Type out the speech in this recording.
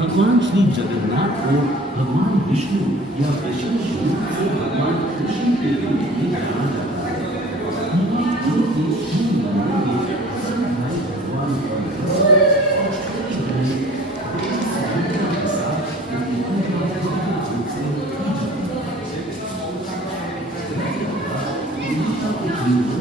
भगवान श्री जगन्नाथ को भगवान विष्णु या विशेष रूप से भगवान कृष्ण के रूप में जाना जाता है। ये जो इस हिंदू धर्म के सब भाई भगवान और छोटी बहन देवी सविता के साथ उनकी पूजा पवित्र रूप से की जाती है।